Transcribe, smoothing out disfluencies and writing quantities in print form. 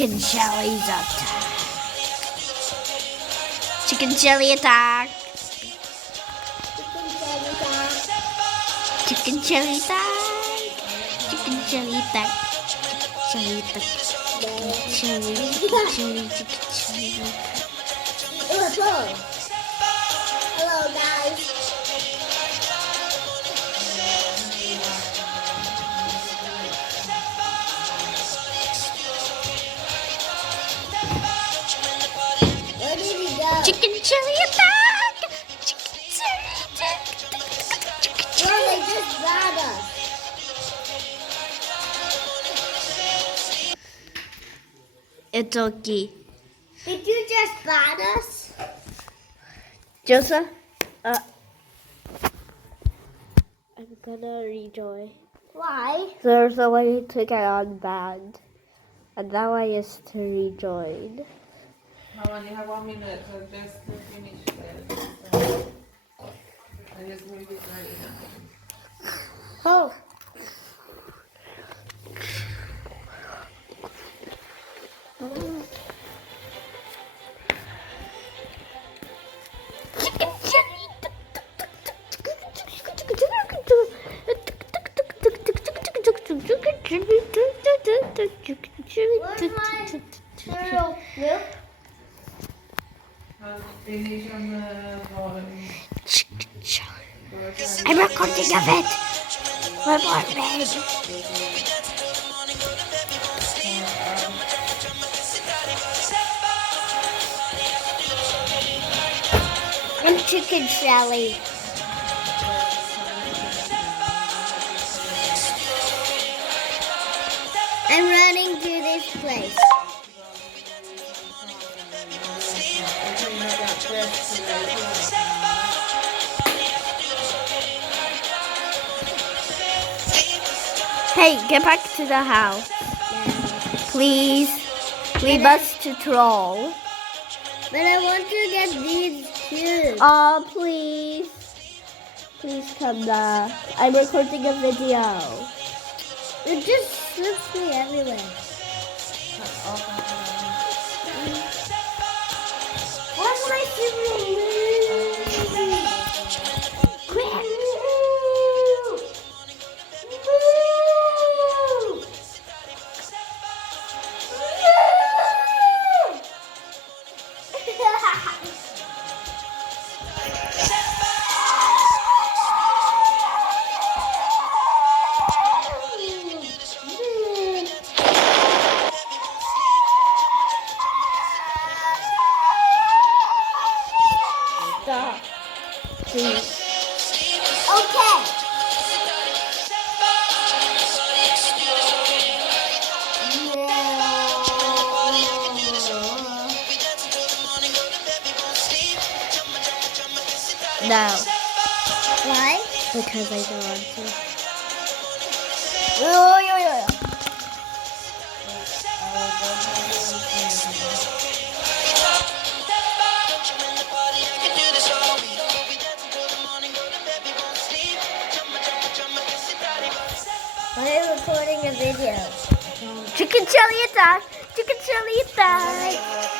Chicken Shelly's attack. Chicken Shelly attack. Chicken Shelly attack. Chicken Shelly attack. Shelly attack. Shelly, chicken Shelly, chicken Shelly. Hello guys. Where did he go? Chicken Shelly attack. Chicken Shelly attack. Well, they just got us. It's okay. Did you just bat us? Joseph, I'm gonna rejoin. Why? There's a way to get on band, and that way is to rejoin. Mama, you have 1 minute, so just finish it. And just leave it ready now. Oh. Where's my cereal milk? Finish on the volume. I'm recording of it. One more minute. I'm Chicken Shelly. I'm running to this place. Hey, get back to the house. Please. We must to troll. But I want to get these too. Oh, please. Please come back. I'm recording a video. It just slips me everywhere. What's my cereal milk? Quick! Stop. Please. Okay. No. Why? Because I don't want to. I'm recording a video. Chicken Shelly attack! Chicken Shelly attack!